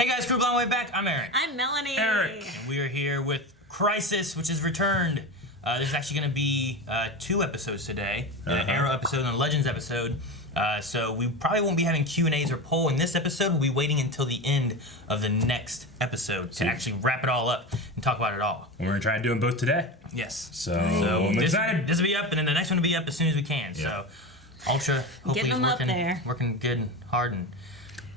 Hey guys, Crew Long Way Back. I'm Aaron. I'm Melanie. Eric. And we are here with Crisis, which has returned. There's actually going to be 2 episodes today, an Arrow episode and a Legends episode. So we probably won't be having Q&As or poll in this episode. We'll be waiting until the end of the next episode to actually wrap it all up and talk about it all. We're going to try to do them both today. Yes. So I'm excited. This will be up, and then the next one will be up as soon as we can. Yeah. So Ultra hopefully is working good and hard, and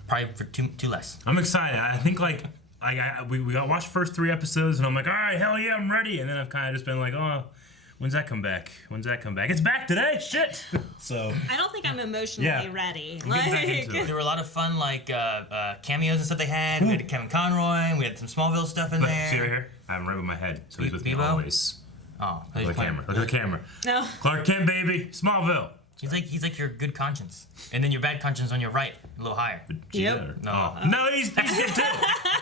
probably for two less. I'm excited. I think we got watched the first 3 episodes, and I'm like, all right, hell yeah, I'm ready. And then I've kind of just been like, oh, when's that come back? When's that come back? It's back today. Shit. So I don't think I'm emotionally ready. There were a lot of fun cameos and stuff they had. We had Kevin Conroy. We had some Smallville stuff in there. See right here? I have him right with my head, so he's with me Bebo? Always. Oh, Look at the camera. Look at the camera. No. Clark Kent, baby. Smallville. He's like your good conscience, and then your bad conscience on your right, a little higher. Yep. No, he's good too.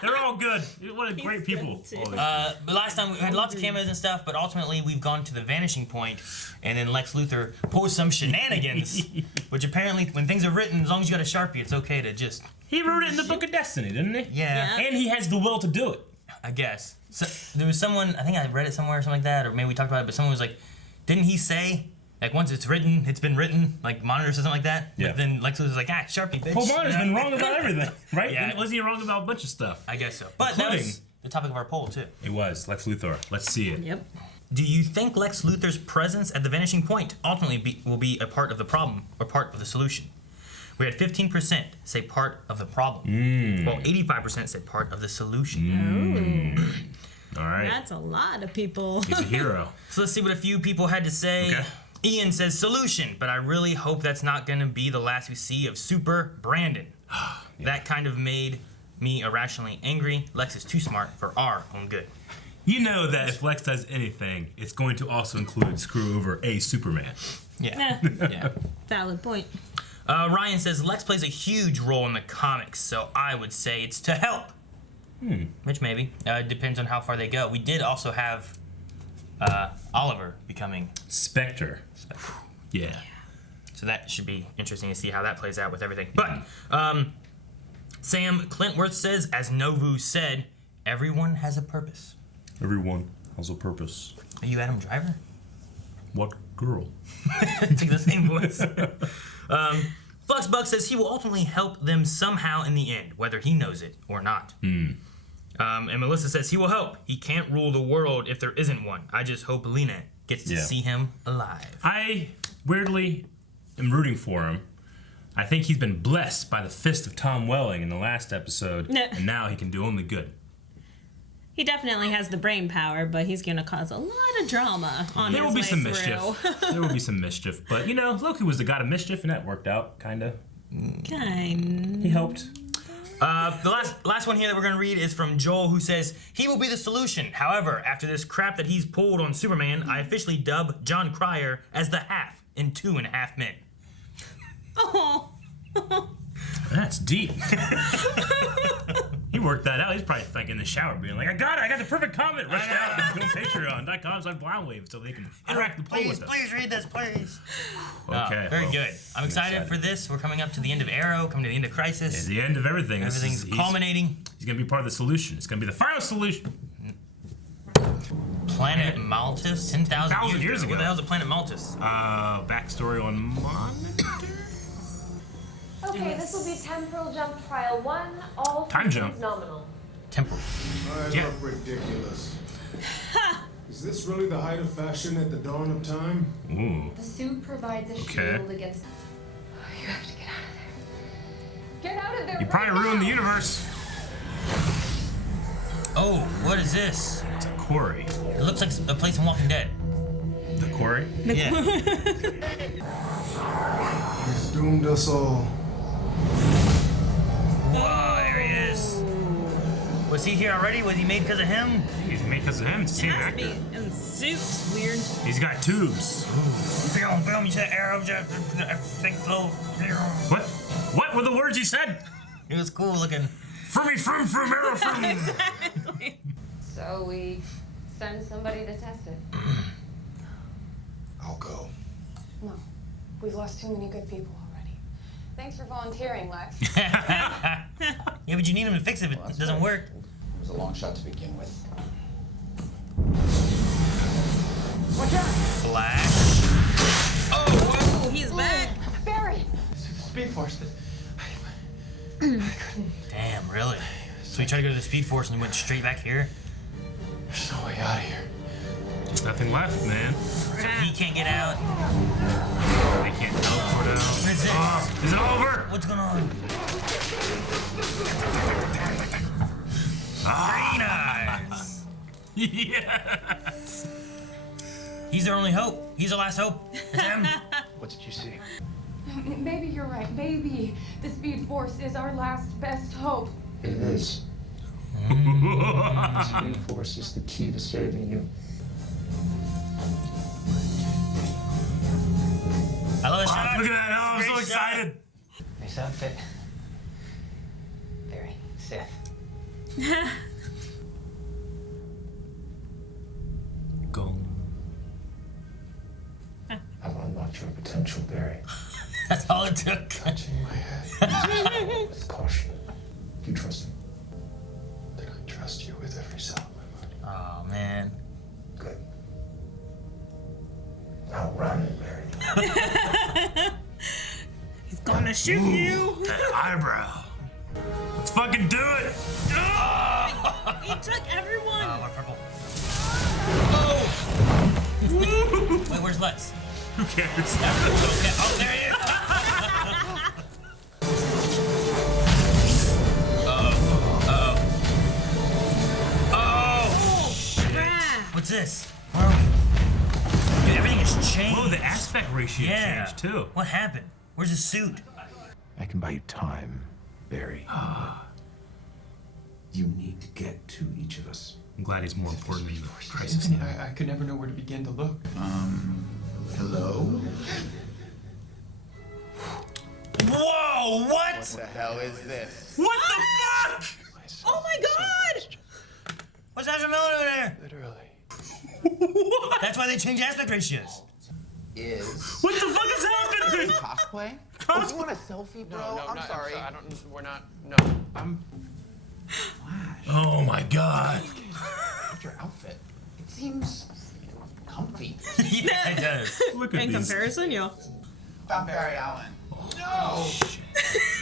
They're all good. What a great people. But last time we had lots of cameos and stuff, but ultimately we've gone to the vanishing point, and then Lex Luthor pulls some shenanigans, which apparently when things are written, as long as you got a Sharpie, it's okay to just... He wrote it in the Book of Destiny, didn't he? Yeah. And he has the will to do it. I guess. So, there was someone, I think I read it somewhere or something like that, or maybe we talked about it, but someone was like, didn't he say... Like, once it's written, it's been written. Like, Monitor says something like that. Yeah. But then Lex Luthor's like, Sharpie, bitch. Well, Monitor's been wrong about everything, right? Yeah. Wasn't he wrong about a bunch of stuff? I guess so. But that was the topic of our poll, too. It was. Lex Luthor. Let's see it. Yep. Do you think Lex Luthor's presence at the vanishing point ultimately will be a part of the problem or part of the solution? We had 15% say part of the problem, while 85% said part of the solution. All right. That's a lot of people. He's a hero. So let's see what a few people had to say. Okay. Ian says solution, but I really hope that's not going to be the last we see of Super Brandon. That kind of made me irrationally angry. Lex is too smart for our own good. You know that if Lex does anything, it's going to also include screw over a Superman. Yeah. Yeah. Valid point. Ryan says Lex plays a huge role in the comics, so I would say it's to help. Which maybe. Depends on how far they go. We did also have Oliver becoming Spectre. Yeah. So that should be interesting to see how that plays out with everything. But Sam Clintworth says, as Novu said, everyone has a purpose. Everyone has a purpose. Are you Adam Driver? What girl? Take the same voice. Fluxbug says he will ultimately help them somehow in the end, whether he knows it or not. And Melissa says he will help. He can't rule the world if there isn't one. I just hope Lena gets to see him alive. I weirdly am rooting for him. I think he's been blessed by the fist of Tom Welling in the last episode, and now he can do only good. He definitely has the brain power, but he's going to cause a lot of drama on There his will be way some through. mischief. There will be some mischief. But, you know, Loki was the god of mischief, and that worked out, kind of. Kind. He helped. The last one here that we're going to read is from Joel, who says, he will be the solution. However, after this crap that he's pulled on Superman, I officially dub John Cryer as the half in 2.5 Men. Oh. That's deep. He worked that out. He's probably like in the shower being like, I got it. I got the perfect comment. Rush out and go Patreon.com/blindwave so they can interact the poll with us. Please read this, please. Okay. Very good. I'm excited for this. We're coming up to the end of Arrow, coming to the end of Crisis. It's the end of everything. Everything's culminating. He's going to be part of the solution. It's going to be the final solution. Planet Maltus, 10,000 years ago. What the hell's a Planet Maltus? Backstory on Monitor? Okay, this will be temporal jump trial 1. All Time jump. nominal. Temporal. I look ridiculous. Is this really the height of fashion at the dawn of time? Ooh. The suit provides a shield against... You have to get out of there. Get out of there. You probably ruined the universe. Oh, what is this? It's a quarry. It looks like a place in Walking Dead. The quarry? Yeah. He's doomed us all. Whoa, there he is. Was he here already? Was he made because of him? He's made because of him. It's the same It has to actor. be in suits. Weird. He's got tubes. Boom, boom, you said arrow, think flow. What? What were the words you said? It was cool looking. From arrow from. Exactly. So we send somebody to test it. I'll go. No. We've lost too many good people already. Thanks for volunteering, Lex. Yeah, but you need him to fix it if it doesn't work. It was a long shot to begin with. Watch out! Flash. Oh, he's back. Barry! Speed Force. Damn, really? So he tried to go to the Speed Force and went straight back here? There's no way out of here. There's nothing left, man. So he can't get out? They can't teleport out. What is it? Is it over? What's going on? Green eyes! Yes! He's their only hope. He's the last hope. It's him. What did you see? Maybe you're right. Maybe the Speed Force is our last best hope. It is. The Speed Force is the key to saving you. I love this Oh, shot. look at that! Oh, I'm so Great shot. excited. Nice outfit. Very Sith. Go. I've unlocked your potential, Barry. That's all it took. Touching my head. With caution. Do you trust me? Then I trust you with every cell of my body. Oh, man. Good. Now run, Barry. He's gonna shoot you. That eyebrow. Let's fucking do it! He took everyone. Oh, what purple? Oh! Wait, where's Lex? Who cares? Okay. Oh, there he is. What's this? Where are we? Dude, everything has changed. Whoa, the aspect ratio Yeah. changed too. What happened? Where's his suit? I can buy you time, Barry. You need to get to each of us. I'm glad he's more important than the crisis now. I could never know where to begin to look. Hello? Whoa, what? The hell is this? What the fuck? Oh my god. What's Azra Miller over there? Literally. That's why they change aspect ratios. Is What the fuck is happening? cosplay? Oh, you want a selfie, bro? I'm sorry. I don't. We're not. No. I'm. Flash. Oh my god. What's your outfit? It seems comfy. Yeah, it does. Look at In these. comparison, yeah. I'm Barry Allen. No!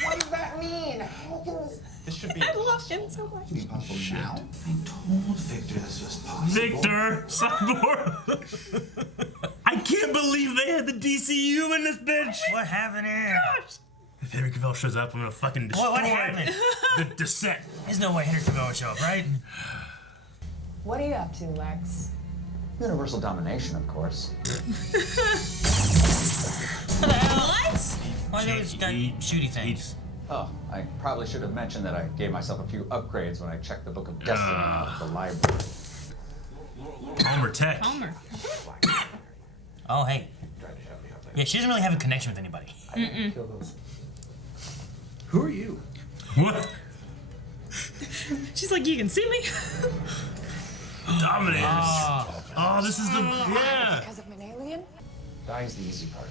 What does that mean? How can this This should be. I love him so much. be possible now? I told Victor this was possible. Victor, Cyborg. I can't believe they had the DCU in this bitch. What happened here? If Henry Cavill shows up, I'm gonna fucking destroy What happened? the descent. There's no way Henry Cavill would show up, right? What are you up to, Lex? Universal domination, of course. What the hell? What? Why they always got shooty things? Oh, I probably should have mentioned that I gave myself a few upgrades when I checked the Book of Destiny out of the library. Palmer Tech. Palmer. Oh, hey. Yeah, she doesn't really have a connection with anybody. Kill those. Who are you? What? She's like, you can see me. Dominators. Oh, this is the yeah. Because of an alien? Dying's the easy part.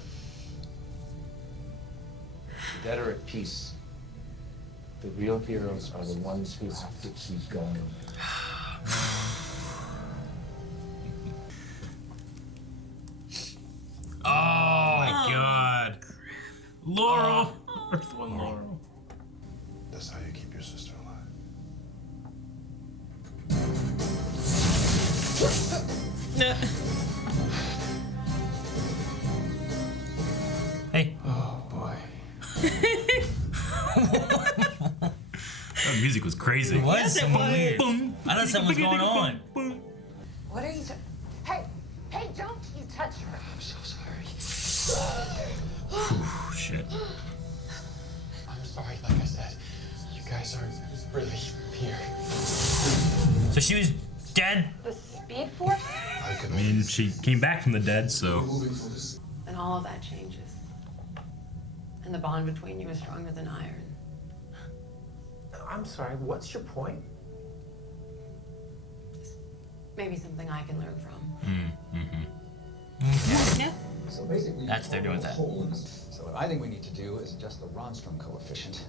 The dead are at peace. The real heroes are the ones who have to keep going. Oh my god. Laurel. Earth One Laurel. That's how you keep your sister alive. Hey. Oh boy. That music was crazy. It was Yes, it something was. weird. Boom. I thought something was going on. What are you Hey! Hey, don't you touch her! I'm so sorry. Oh, shit. I'm sorry. Like I said, you guys are really here. So she was dead? The Speed Force? I I mean, she came back from the dead, so. And all of that changes. And the bond between you is stronger than iron. I'm sorry, what's your point? Maybe something I can learn from. Yeah. So basically, That's what they're doing with that. So what I think we need to do is adjust the Ronstrom coefficient.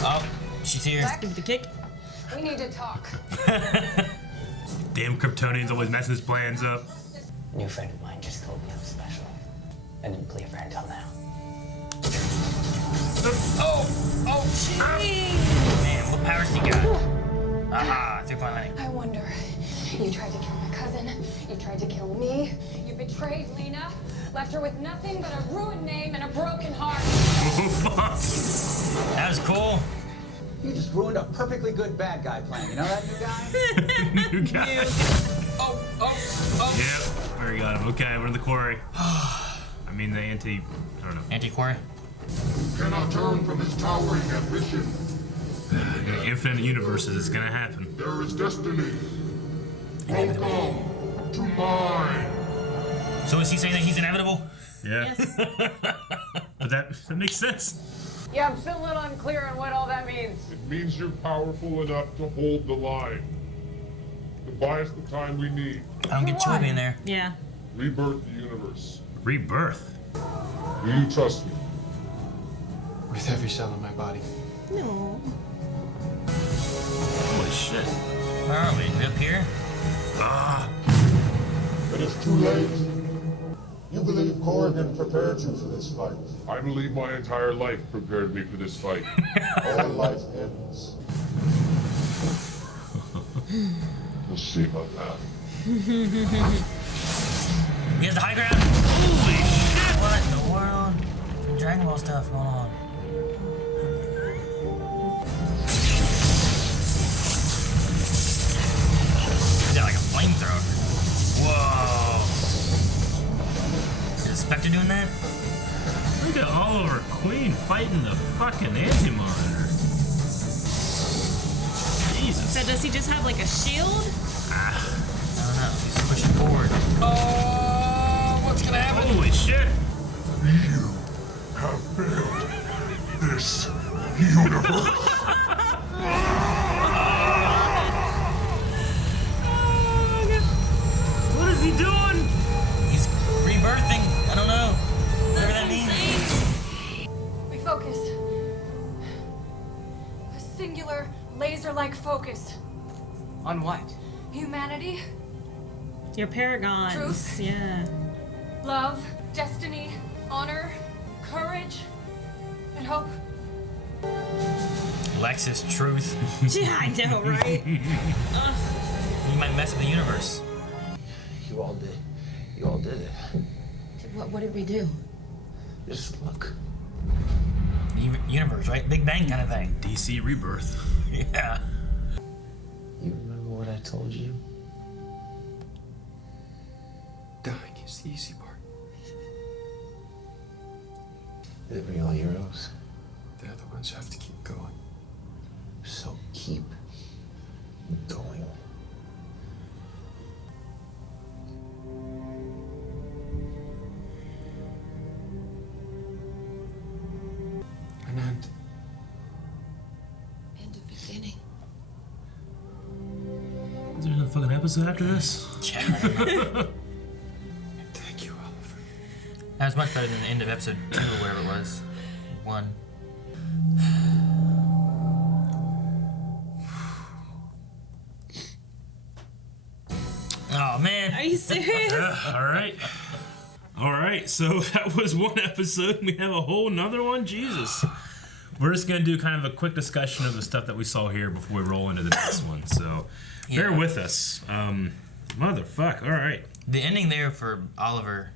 Oh, she's here. Lex, Give it the kick. we need to talk. Damn Kryptonians always messing his plans up. A new friend of mine just told me I'm special. I didn't believe her until now. Oh, shit. Man, what powers he got? Aha, 3-point landing. I wonder. You tried to kill my cousin. You tried to kill me. You betrayed Lena. Left her with nothing but a ruined name and a broken heart. That was cool. You just ruined a perfectly good bad guy plan. You know that new guy? New guy. Oh. Yep, there you got him. Okay, we're in the quarry. I mean the I don't know. Anti-quarry. Cannot turn from his towering ambition. Infinite universes, it's gonna happen. There is destiny. Welcome to mine. So is he saying that he's inevitable? Yeah. Yes. But that makes sense. Yeah, I'm still a little unclear on what all that means. It means you're powerful enough to hold the line. To buy us the time we need. I don't get Chubby in there. Yeah. Rebirth the universe. Rebirth. Do you trust me? With every cell in my body. No. Holy shit. Where are we? We up here? Ah. It is too late. You believe Corrigan prepared you for this fight. I believe my entire life prepared me for this fight. All life ends. We'll see about that. He has the high ground. Holy shit! What in the world? Dragon Ball stuff going on. He's got like a flamethrower. Whoa! Is the Spectre doing that? Look at Oliver Queen fighting the fucking anti-monitor. Jesus. So does he just have like a shield? I don't know. He's pushing forward. Oh! What's gonna happen? Holy shit. You have failed this universe. What is he doing? He's rebirthing. I don't know. Whatever that means. We focus. A singular, laser-like focus. On what? Humanity, Your paragons. Truth. Yeah. love, destiny, honor, courage, and hope. Lex's truth. Yeah, I know, right? You might mess with the universe. You all did. You all did it. What did we do? Just look. Universe, right? Big Bang kind of thing. DC Rebirth. Yeah. You remember what I told you? Dying is the easy part. The real heroes. They're the ones who have to keep going. So keep going. An end. And a beginning. Is there another fucking episode after this? Yeah. Thank you, Oliver. That was much better than the end of episode 2 or whatever it was. 1. Oh man. Are you serious? All right, so that was one episode. We have a whole nother one. Jesus. We're just going to do kind of a quick discussion of the stuff that we saw here before we roll into the next one. So bear with us. Motherfuck. All right. The ending there for Oliver,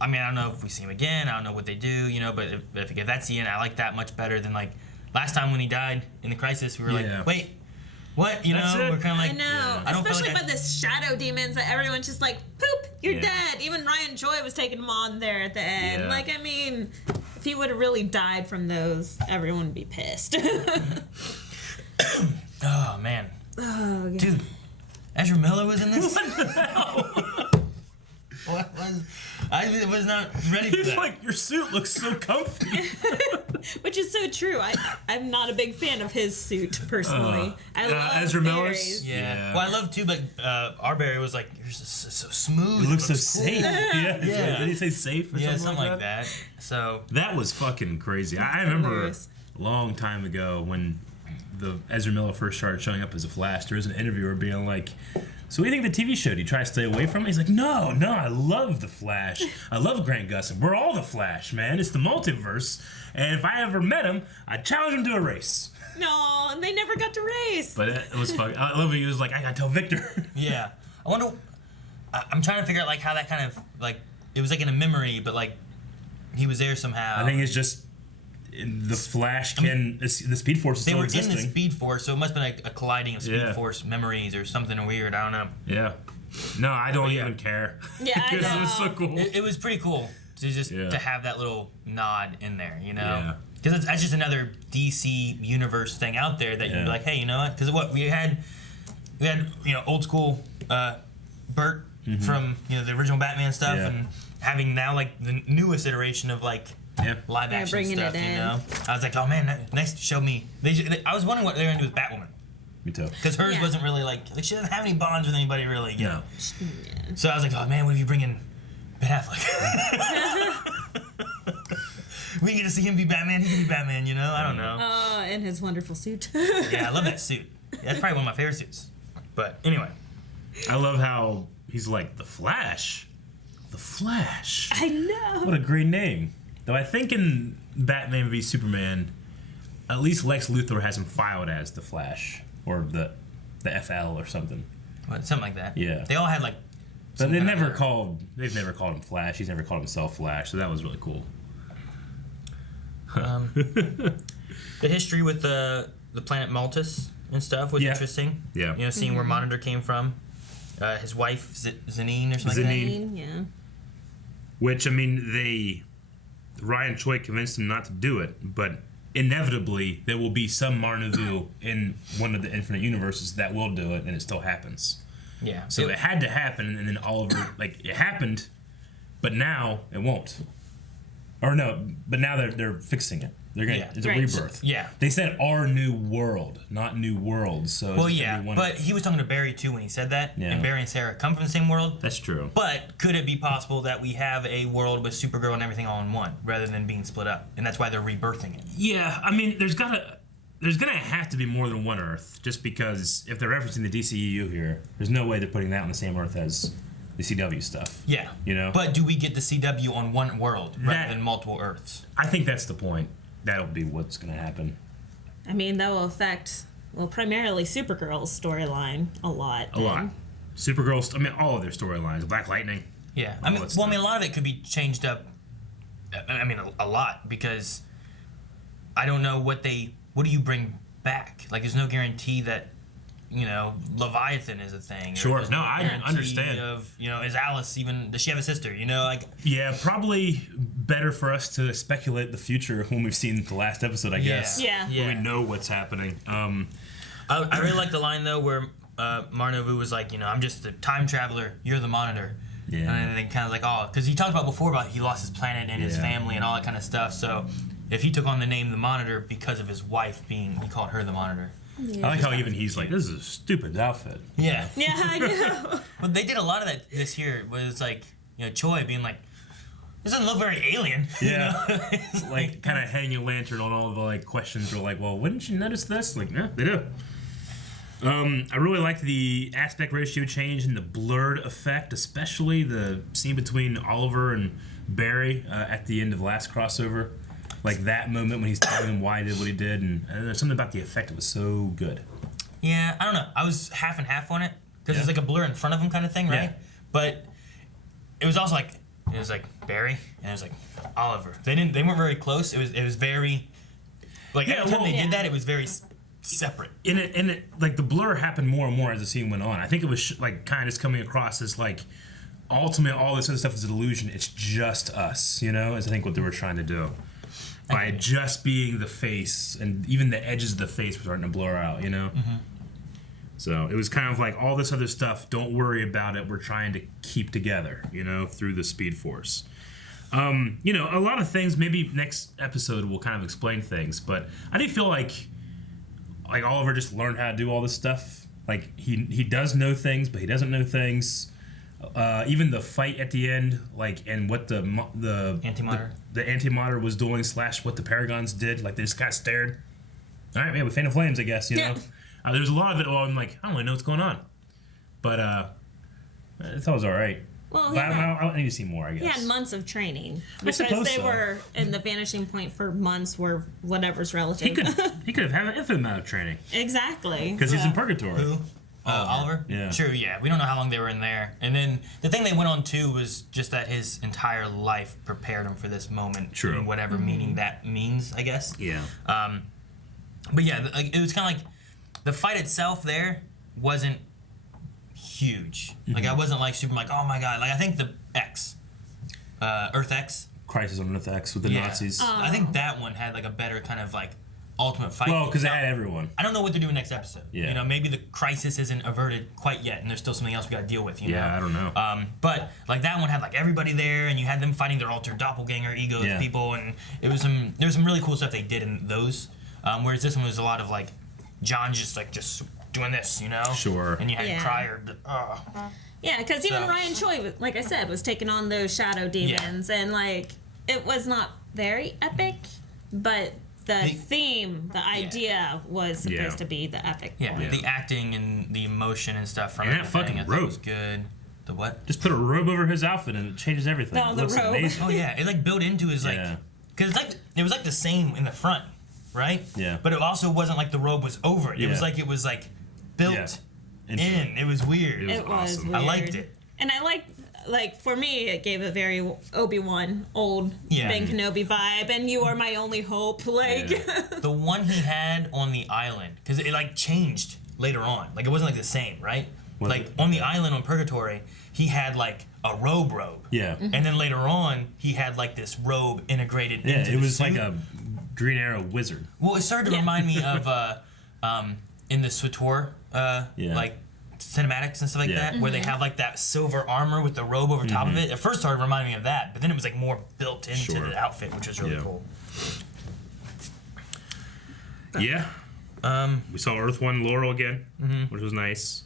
I mean, I don't know if we see him again. I don't know what they do, you know, but if that's the end, I like that much better than like last time when he died in the Crisis. We were like, wait, what? You That's know, it. we're kind of like, I know. I don't Especially feel like by the shadow demons that everyone's just like, poop, you're Yeah. dead. Even Ryan Joy was taking him on there at the end. Yeah. Like, I mean, if he would have really died from those, everyone would be pissed. oh man, Oh, yeah. dude, Ezra Miller was in this. What was? I was not ready for He's that. like, your suit looks so comfy. Which is so true. I'm not a big fan of his suit, personally. I love Ezra Miller's? Barry's. Yeah. Well, I love too, but Arbery was like, you're so smooth. It looks so cool. safe. Yeah. Yeah. Did he say safe or Yeah, something like that? that. So That was fucking crazy. I remember Hilarious. a long time ago when the Ezra Miller first started showing up as a Flash, there was an interviewer being like, so what do you think of the TV show? Do you try to stay away from it? He's like, no, I love the Flash. I love Grant Gustin. We're all the Flash, man. It's the multiverse. And if I ever met him, I'd challenge him to a race. No, and they never got to race. But it was fucking. I love it. He was like, I gotta tell Victor. Yeah. I wonder. I'm trying to figure out like how that kind of like it was like in a memory, but like he was there somehow. I think it's just the Flash can. The Speed Force is they still were existing. in the Speed Force, so it must have been like a colliding of Speed Yeah. Force memories or something weird. I don't know. Yeah. No, I don't even care. Yeah, I Because it was so know. cool. It was pretty cool to just Yeah. to have that little nod in there, you know. Yeah. Because that's just another DC universe thing out there that you'd Yeah. be like, hey, you know what? Because what we had old school Burt from the original Batman stuff, Yeah. and having now like the newest iteration of like live action bringing stuff. it in. You know, I was like, oh man, next show me. I was wondering what they were gonna do with Batwoman. Me too. Because hers Yeah. wasn't really like she doesn't have any bonds with anybody really. You No. know? So I was like, oh man, what if you bring in Ben Affleck? We get to see him be Batman. He can be Batman. You know, I don't know. In his wonderful suit. Yeah, I love that suit. That's probably one of my favorite suits. But anyway, I love how he's like, the Flash. The Flash. I know. What a great name. Though I think in Batman v Superman, at least Lex Luthor has him filed as the Flash. Or the FL or something. something like that. Yeah. They all had like. But they've never other- called him Flash. He's never called himself Flash, so that was really cool. The history with the planet Maltus and stuff was Yeah. interesting. Yeah. You know, seeing where Monitor came from. His wife, Zanine or something like Zanine. Yeah. Which, I mean, Ryan Choi convinced him not to do it, but inevitably there will be some Marnavu in one of the infinite universes that will do it, and it still happens. that. Yeah. So it had to happen, and then Oliver, it happened, but now it won't. Or no, but now they're fixing it. They're gonna. Yeah. It's a Right. rebirth. Yeah. They said our new world, not new worlds. So Well, it's yeah, gonna be one but he was talking to Barry too when he said that, Yeah. and Barry and Sarah come from the same world. that's true. But could it be possible that we have a world with Supergirl and everything all in one, rather than being split up, and that's why they're rebirthing it? Yeah, I mean, there's gonna have to be more than one Earth, just because if they're referencing the DCEU here, there's no way they're putting that on the same Earth as the CW stuff. Yeah. You know? But do we get the CW on one world rather That- than multiple Earths? I think that's the point. That'll be what's gonna happen. I mean, that will affect, primarily Supergirl's storyline a lot. A lot. Supergirl. I mean, all of their storylines. Black Lightning. Yeah. All I mean, that well, I mean, a stuff. lot of it could be changed up. I mean, a lot, because I don't know what do you bring back? Like, there's no guarantee that, Leviathan is a thing. or Sure. there's No, I guarantee understand. Is Alice even, does she have a sister? Like, Yeah, probably better for us to speculate the future when we've seen the last episode, I guess. Yeah. Yeah. When we know what's happening. I really like the line, though, where Marnovu was like, I'm just a time traveler, you're the Monitor. Yeah. And then kind of like, because he talked about before about he lost his planet and his Yeah. family and all that kind of stuff. So if he took on the name the Monitor because of his wife he called her the Monitor. I like how even he's like, this is a stupid outfit. Yeah. Yeah, I know. Well, they did a lot of that this year. Was like, Choi being like, this doesn't look very alien. Yeah. It's Like, kind of hang your lantern on all the questions. We're like, well, wouldn't you notice this? Like, yeah, they do. I really like the aspect ratio change and the blurred effect, especially the scene between Oliver and Barry at the end of the last crossover. Like that moment when he's telling him why he did what he did, and there's something about the effect that was so good. Yeah, I don't know. I was half and half on it because Yeah. it's like a blur in front of him kind of thing, right? Yeah. But it was also like Barry and it was like Oliver. They weren't very close. It was very like every time they did that, it was very separate. And it like the blur happened more and more as the scene went on. I think it was like kind of just coming across as like ultimate all this other stuff is a delusion. It's just us, is I think what they were trying to do. By just being the face, and even the edges of the face were starting to blur out, Mm-hmm. So it was kind of like all this other stuff, don't worry about it, we're trying to keep together, through the Speed Force. A lot of things, maybe next episode will kind of explain things, but I do feel like Oliver just learned how to do all this stuff. Like, he does know things, but he doesn't know things. even the fight at the end, like, and what the Antimatter. the antimatter was doing / what the Paragons did, like they just kind of stared. All right, man, with Fan of Flames, I guess, you know. There's a lot of it. Oh, I'm like, I don't really know what's going on, but I thought it was all right. Well, but I need to see more, I guess. He had months of training because suppose they so. were in the vanishing point for months, where whatever's relative. He could have had an infinite amount of training Exactly. because he's in purgatory. Who? Oliver? Yeah. True, yeah. We don't know how long they were in there. And then the thing they went on to was just that his entire life prepared him for this moment. True. In whatever meaning that means, I guess. Yeah. But yeah, like, it was kind of like the fight itself there wasn't huge. Like, I wasn't like super like, oh my god. Like, I think the X, Earth X. Crisis on Earth X with the Nazis. I think that one had like a better kind of like ultimate fight. Well, because it had everyone. I don't know what they're doing next episode. Yeah. You know, maybe the crisis isn't averted quite yet, and there's still something else we got to deal with. You know? I don't know. But like that one had like everybody there, and you had them fighting their altered doppelganger egos people, and it was there was some really cool stuff they did in those. Whereas this one was a lot of like John just doing this, you know. Sure. And you had Crier. Yeah, because even Ryan Choi, like I said, was taking on those shadow demons, and like it was not very epic, but the theme, the idea was supposed to be the epic. Yeah, the acting and the emotion and stuff from And that everything, fucking I thought robe was good. The what? Just put a robe over his outfit and it changes everything. Oh, It the looks robe. amazing. Oh yeah, it like built into his like, because like it was like the same in the front, right? Yeah. But it also wasn't like the robe was over it. It was like built in. It was weird. It was awesome. weird. I liked it. And I liked, like, for me, it gave a very Obi-Wan, old Ben Kenobi vibe, and you are my only hope. Like, The one he had on the island, because it like changed later on. Like it wasn't like the same, right? Like on the island on Purgatory, he had like a robe. Yeah. And then later on, he had like this robe integrated into Yeah, it the was suit. like a Green Arrow wizard. Well, it started to remind me of in the Sutor like cinematics and stuff like that, where they have like that silver armor with the robe over top of it. At first, started reminding me of that, but then it was like more built into the outfit, which was really cool. Yeah. We saw Earth One Laurel again, which was nice.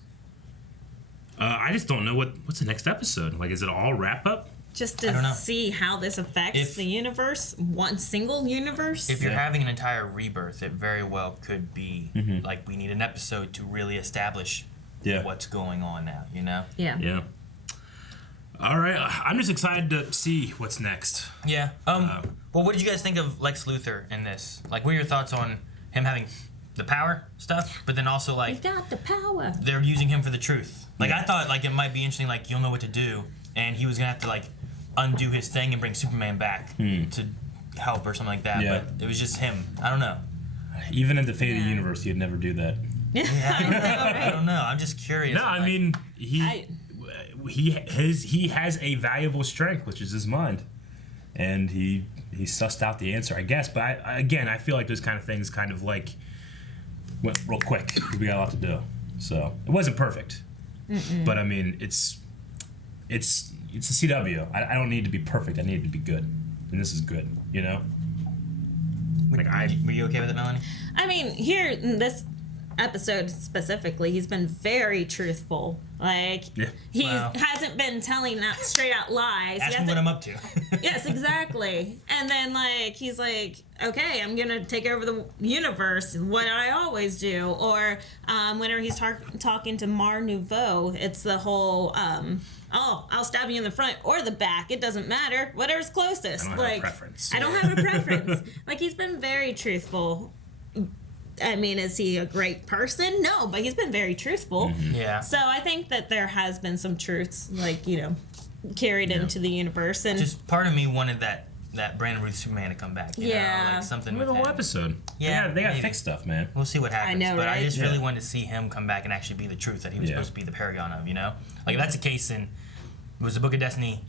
I just don't know what's the next episode. Like, is it all wrap up? just to see how this affects the universe, one single universe. If you're having an entire rebirth, it very well could be like we need an episode to really establish what's going on now, you know? Yeah. All right, I'm just excited to see what's next. Yeah. Well, what did you guys think of Lex Luthor in this? Like, what are your thoughts on him having the power stuff, but then also like he got the power. They're using him for the truth. Like I thought, like it might be interesting. Like you'll know what to do, and he was gonna have to like undo his thing and bring Superman back to help or something like that. Yeah. But it was just him. I don't know. Even at the fate of the universe, he'd never do that. I don't know. I'm just curious. No, I mean he has a valuable strength, which is his mind, and he sussed out the answer, I guess. But I feel like those kind of things kind of like went real quick because we got a lot to do. So it wasn't perfect, but I mean it's a CW. I don't need to be perfect. I need it to be good, and this is good. You know. Were you okay with it, Melanie? I mean, here in this episode specifically, he's been very truthful. Like, he hasn't been telling straight out lies. Ask me what I'm up to. Yes, exactly. And then, like, he's like, okay, I'm going to take over the universe, what I always do. Or whenever he's talking to Mar Nouveau, it's the whole, I'll stab you in the front or the back. It doesn't matter. Whatever's closest. I don't have a preference. I don't have a preference. Like, he's been very truthful. I mean, is he a great person? No, but he's been very truthful. Yeah. So I think that there has been some truths, like, carried into the universe. And just part of me wanted that Brandon Ruth Superman to come back. You know, like something with the whole him. episode. Yeah, they got fixed stuff, man. We'll see what happens. I know, but right? I just really wanted to see him come back and actually be the truth that he was supposed to be the paragon of. You know, like if that's the case, then was the Book of Destiny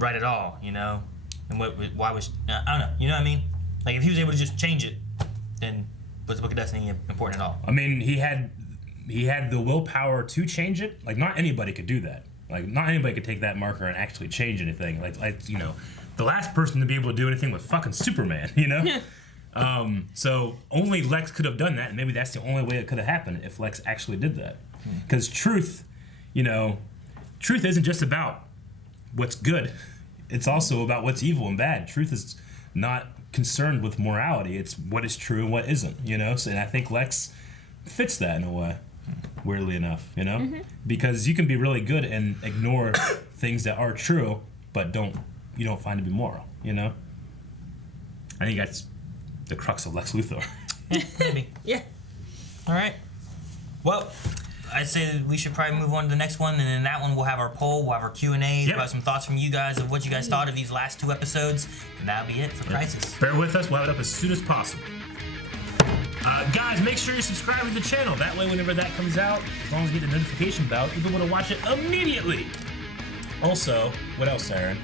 right at all? You know, and why was I don't know. You know what I mean? Like if he was able to just change it, then was the Book of Destiny important at all? I mean, he had the willpower to change it. Like not anybody could do that. Like not anybody could take that marker and actually change anything. Like the last person to be able to do anything was fucking Superman. You know. So only Lex could have done that, and maybe that's the only way it could have happened if Lex actually did that. Because truth truth isn't just about what's good. It's also about what's evil and bad. Truth is not concerned with morality. It's what is true and what isn't, you know? So, and I think Lex fits that in a way, weirdly enough, you know? Because you can be really good and ignore things that are true, but you don't find to be moral, you know? I think that's the crux of Lex Luthor. Yeah, maybe. Yeah. All right. Well, I'd say that we should probably move on to the next one, and in that one we'll have our poll, we'll have our Q&A, Yep. about some thoughts from you guys of what you guys thought of these last 2 episodes, and that'll be it for Crisis. Bear with us. We'll have it up as soon as possible. Guys, make sure you subscribe to the channel. That way, whenever that comes out, as long as you get the notification bell, you'll be able to watch it immediately. Also, what else, Aaron?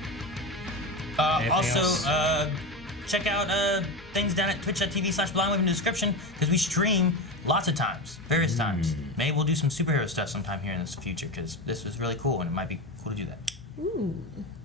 Anything else? Check out things down at twitch.tv/blindwave in the description, because we stream lots of times, various times. Maybe we'll do some superhero stuff sometime here in the future, because this was really cool, and it might be cool to do that. Ooh.